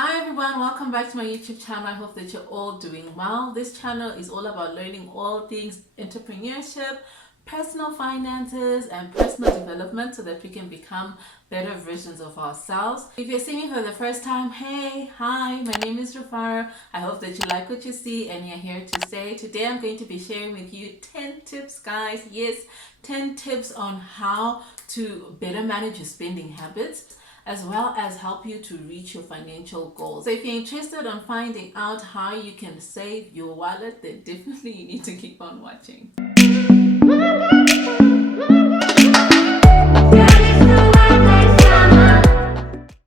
Hi everyone, welcome back to my YouTube channel. I hope that you're all doing well. This channel is all about learning all things entrepreneurship, personal finances, and personal development so that we can become better versions of ourselves. If you're seeing me for the first time, hey, hi, my name is Rufaro. I hope that you like what you see and you're here to stay. Today I'm going to be sharing with you 10 tips, guys. Yes, 10 tips on how to better manage your spending habits, as well as help you to reach your financial goals. So if you're interested in finding out how you can save your wallet, then definitely you need to keep on watching.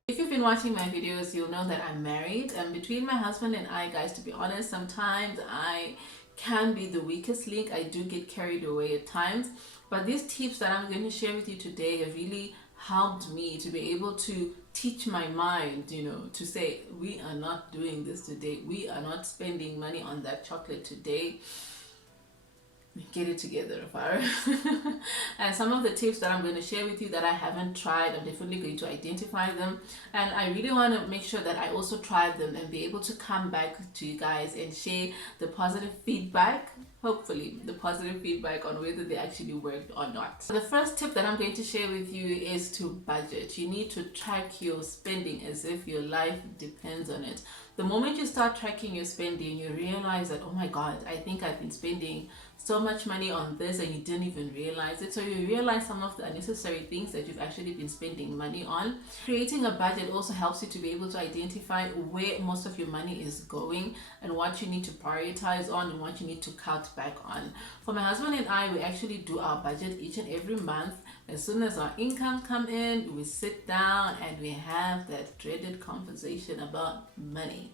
If you've been watching my videos, you'll know that I'm married, and between my husband and I, guys, to be honest, sometimes I can be the weakest link. I do get carried away at times, but these tips that I'm going to share with you today have really helped me to be able to teach my mind, to say, we are not doing this today, we are not spending money on that chocolate today. Get it together, Rufaro. And some of the tips that I'm going to share with you that I haven't tried, I'm definitely going to identify them, and I really want to make sure that I also try them and be able to come back to you guys and share the positive feedback, hopefully the positive feedback on whether they actually worked or not. So the first tip that I'm going to share with you is to budget. You need to track your spending as if your life depends on it. The moment you start tracking your spending, you realize that, oh my god, I think I've been spending so much money on this, and you didn't even realize it. So you realize some of the unnecessary things that you've actually been spending money on. Creating a budget also helps you to be able to identify where most of your money is going and what you need to prioritize on and what you need to cut back on. For my husband and I, we actually do our budget each and every month. As soon as our income come in, we sit down and we have that dreaded conversation about money.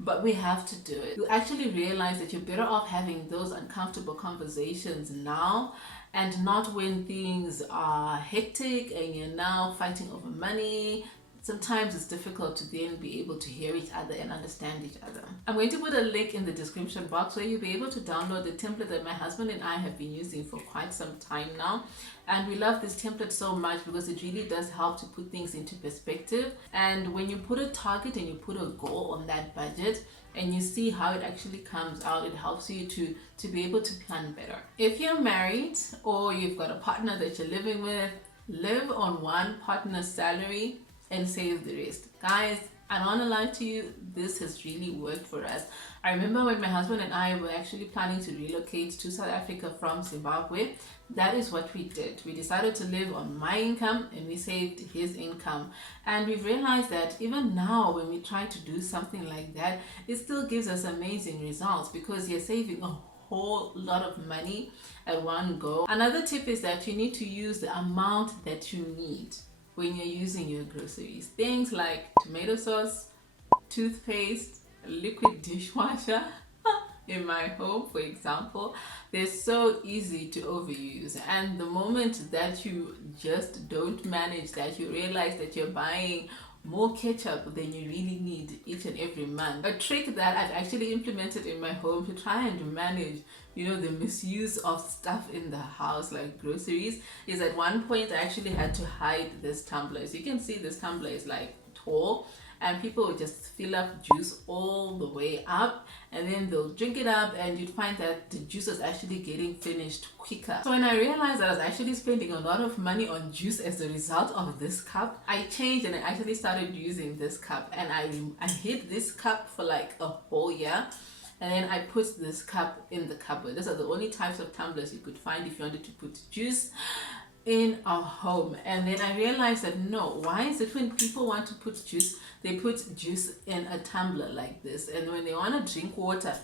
But we have to do it. You actually realize that you're better off having those uncomfortable conversations now, and not when things are hectic and you're now fighting over money. Sometimes it's difficult to then be able to hear each other and understand each other. I'm going to put a link in the description box where you'll be able to download the template that my husband and I have been using for quite some time now. And we love this template so much because it really does help to put things into perspective. And when you put a target and you put a goal on that budget and you see how it actually comes out, it helps you to be able to plan better. If you're married or you've got a partner that you're living with, live on one partner's salary and save the rest. Guys, I don't want to lie to you, this has really worked for us. I remember when my husband and I were actually planning to relocate to South Africa from Zimbabwe, that is what we did. We decided to live on my income and we saved his income. And we've realized that even now when we try to do something like that, it still gives us amazing results because you're saving a whole lot of money at one go. Another tip is that you need to use the amount that you need when you're using your groceries. Things like tomato sauce, toothpaste, liquid dishwasher. In my home, for example, they're so easy to overuse, and the moment that you just don't manage that, you realize that you're buying more ketchup than you really need each and every month. A trick that I've actually implemented in my home to try and manage the misuse of stuff in the house, like groceries, is at one point I actually had to hide this tumbler. So you can see this tumbler is like tall, and people would just fill up juice all the way up and then they'll drink it up, and you'd find that the juice is actually getting finished quicker. So when I realized that I was actually spending a lot of money on juice as a result of this cup, I changed and I actually started using this cup, and I hid this cup for like a whole year. And then I put this cup in the cupboard. These are the only types of tumblers you could find if you wanted to put juice in our home. And then I realized that no, why is it when people want to put juice, they put juice in a tumbler like this, and when they want to drink water,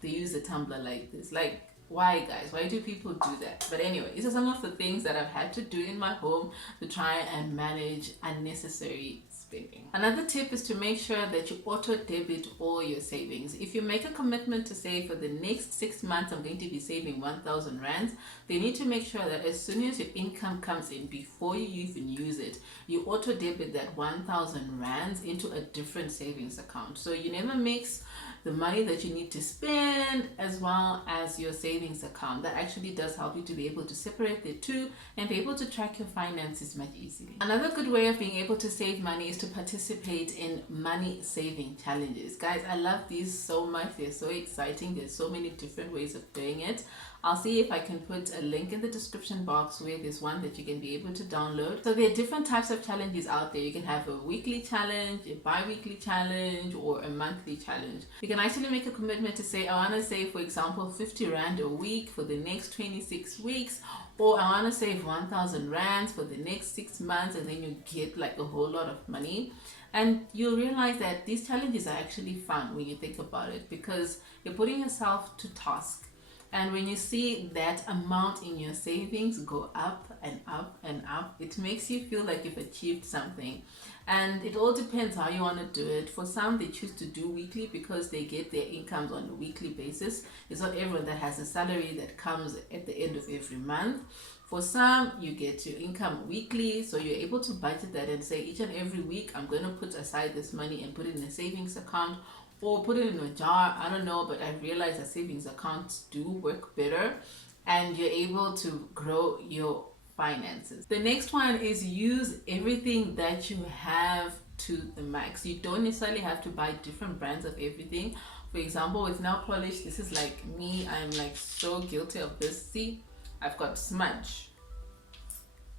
they use a tumbler like this? Like, why, guys? Why do people do that? But anyway, these are some of the things that I've had to do in my home to try and manage unnecessary spending. Another tip is to make sure that you auto-debit all your savings. If you make a commitment to say for the next 6 months I'm going to be saving 1,000 rands, then you need to make sure that as soon as your income comes in, before you even use it, you auto-debit that 1,000 rands into a different savings account. So you never mix the money that you need to spend as well as your savings account. That actually does help you to be able to separate the two and be able to track your finances much easily. Another good way of being able to save money is to participate in money saving challenges. Guys, I love these so much. They're so exciting. There's so many different ways of doing it. I'll see if I can put a link in the description box where there's one that you can be able to download. So there are different types of challenges out there. You can have a weekly challenge, a bi-weekly challenge, or a monthly challenge. You can actually make a commitment to say, I want to save, for example, 50 Rand a week for the next 26 weeks, or I want to save 1,000 Rands for the next 6 months, and then you get like a whole lot of money. And you'll realize that these challenges are actually fun when you think about it, because you're putting yourself to task. And when you see that amount in your savings go up and up and up, it makes you feel like you've achieved something. And it all depends how you want to do it. For some, they choose to do weekly because they get their incomes on a weekly basis. It's not everyone that has a salary that comes at the end of every month. For some, you get your income weekly, so you're able to budget that and say, each and every week, I'm going to put aside this money and put it in a savings account, or put it in a jar. I don't know, but I realized that savings accounts do work better, and you're able to grow your finances. The next one is use everything that you have to the max. You don't necessarily have to buy different brands of everything. For example, with nail polish, this is like me. I'm like so guilty of this. See, I've got Smudge.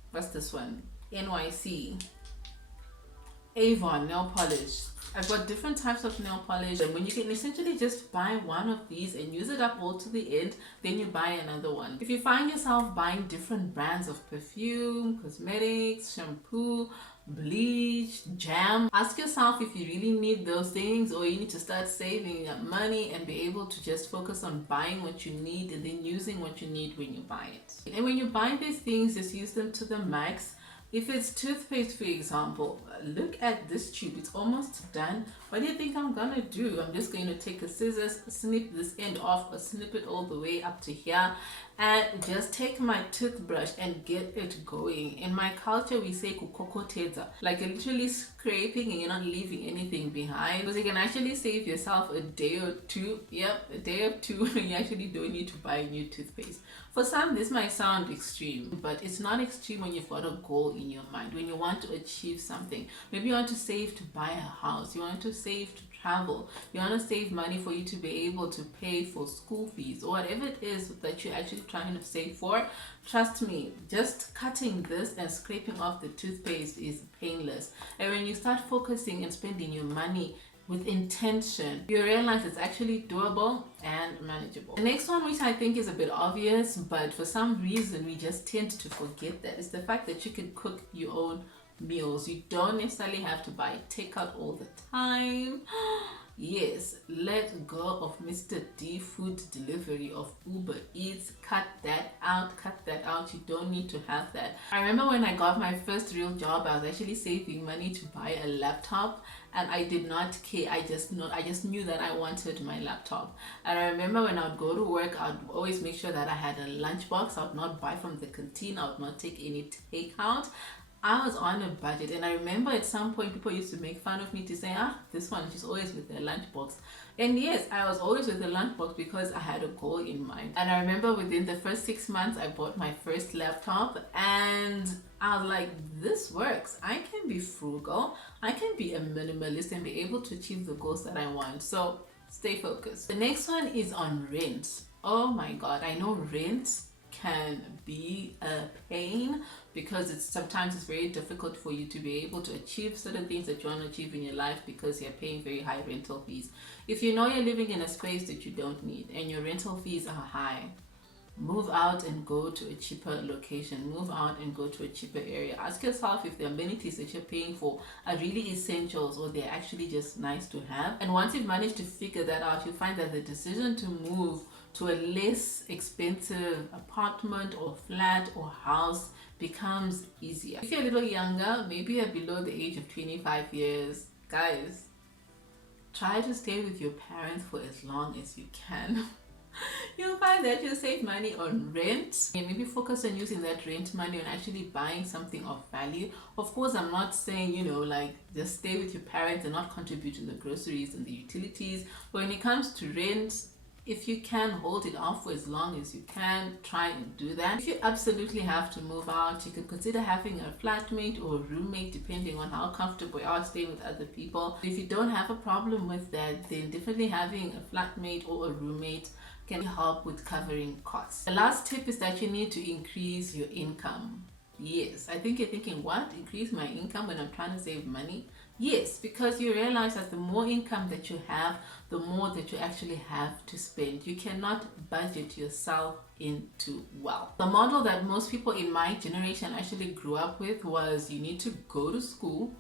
What's this one? NYC. Avon nail polish. I've got different types of nail polish, and when you can essentially just buy one of these and use it up all to the end, then you buy another one. If you find yourself buying different brands of perfume, cosmetics, shampoo, bleach, jam, ask yourself if you really need those things, or you need to start saving up money and be able to just focus on buying what you need and then using what you need when you buy it. And when you buy these things, just use them to the max. If it's toothpaste, for example, look at this tube. It's almost done. What do you think I'm gonna do? I'm just going to take a scissors, snip this end off, or snip it all the way up to here, and just take my toothbrush and get it going. In my culture, we say kukokoteza, like you're literally scraping and you're not leaving anything behind, because you can actually save yourself a day or two. Yep, a day or two. You actually don't need to buy a new toothpaste. For some, this might sound extreme, but it's not extreme when you've got a goal in your mind, when you want to achieve something. Maybe you want to save to buy a house, you want to save to travel, you want to save money for you to be able to pay for school fees, or whatever it is that you're actually trying to save for. Trust me, just cutting this and scraping off the toothpaste is painless. And when you start focusing and spending your money with intention, you realize it's actually doable and manageable. The next one, which I think is a bit obvious, but for some reason we just tend to forget that, is the fact that you can cook your own meals. You don't necessarily have to buy takeout all the time. Yes, let go of Mr. D food delivery, of Uber Eats. Cut that out, you don't need to have that. I remember when I got my first real job, I was actually saving money to buy a laptop, and I did not care. I just knew that I wanted my laptop. And I remember when I would go to work, I would always make sure that I had a lunchbox. I would not buy from the canteen, I would not take any takeout. I was on a budget, and I remember at some point people used to make fun of me to say, this one, she's always with her lunchbox. And yes, I was always with the lunchbox because I had a goal in mind. And I remember within the first 6 months, I bought my first laptop, and I was like, this works. I can be frugal, I can be a minimalist and be able to achieve the goals that I want. So stay focused. The next one is on rent. Oh my God, I know rent can be a pain, because sometimes it's very difficult for you to be able to achieve certain things that you want to achieve in your life because you're paying very high rental fees. If you know you're living in a space that you don't need and your rental fees are high, move out and go to a cheaper location. Move out and go to a cheaper area. Ask yourself if the amenities that you're paying for are really essentials, or they're actually just nice to have. And once you've managed to figure that out, you'll find that the decision to move to a less expensive apartment or flat or house becomes easier. If you're a little younger, maybe you're below the age of 25 years, guys, try to stay with your parents for as long as you can. You'll find that you'll save money on rent, and maybe focus on using that rent money on actually buying something of value. Of course, I'm not saying, like just stay with your parents and not contribute to the groceries and the utilities, but when it comes to rent, If you can hold it off for as long as you can, try and do that. If you absolutely have to move out, you can consider having a flatmate or a roommate, depending on how comfortable you are staying with other people. If you don't have a problem with that, then definitely having a flatmate or a roommate can help with covering costs. The last tip is that you need to increase your income. Yes, I think you're thinking, what? Increase my income when I'm trying to save money? Yes, because you realize that the more income that you have, the more that you actually have to spend. You cannot budget yourself into wealth. The model that most people in my generation actually grew up with was you need to go to school,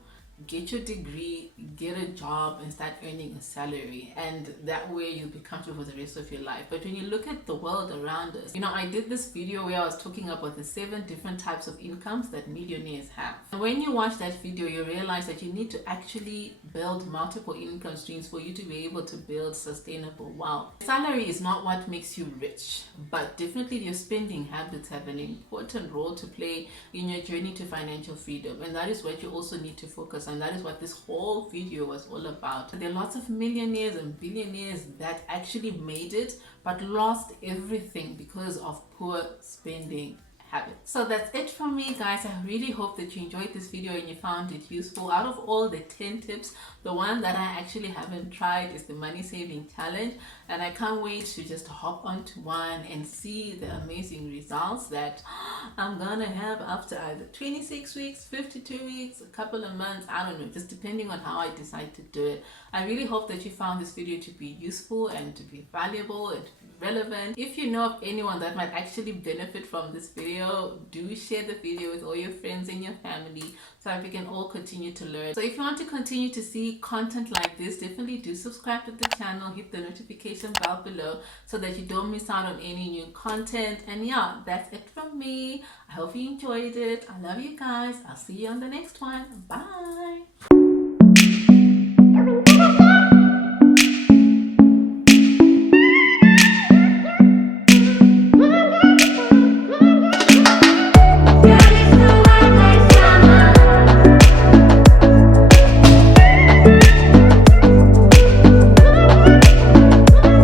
get your degree, get a job, and start earning a salary, and that way you'll be comfortable for the rest of your life. But when you look at the world around us, I did this video where I was talking about the 7 different types of incomes that millionaires have. And when you watch that video, you realize that you need to actually build multiple income streams for you to be able to build sustainable wealth. Salary is not what makes you rich, but definitely your spending habits have an important role to play in your journey to financial freedom, and that is what you also need to focus on. And that is what this whole video was all about. There are lots of millionaires and billionaires that actually made it but lost everything because of poor spending habits. So that's it from me, guys. I really hope that you enjoyed this video and you found it useful. Out of all the 10 tips, the one that I actually haven't tried is the money saving challenge, and I can't wait to just hop onto one and see the amazing results that I'm gonna have after either 26 weeks, 52 weeks, a couple of months, I don't know, just depending on how I decide to do it. I really hope that you found this video to be useful and to be valuable and to be relevant. If you know of anyone that might actually benefit from this video, do share the video with all your friends and your family so that we can all continue to learn. So if you want to continue to see content like this, definitely do subscribe to the channel, hit the notification bell below so that you don't miss out on any new content. And yeah, that's it from me. I hope you enjoyed it. I love you guys. I'll see you on the next one. Bye.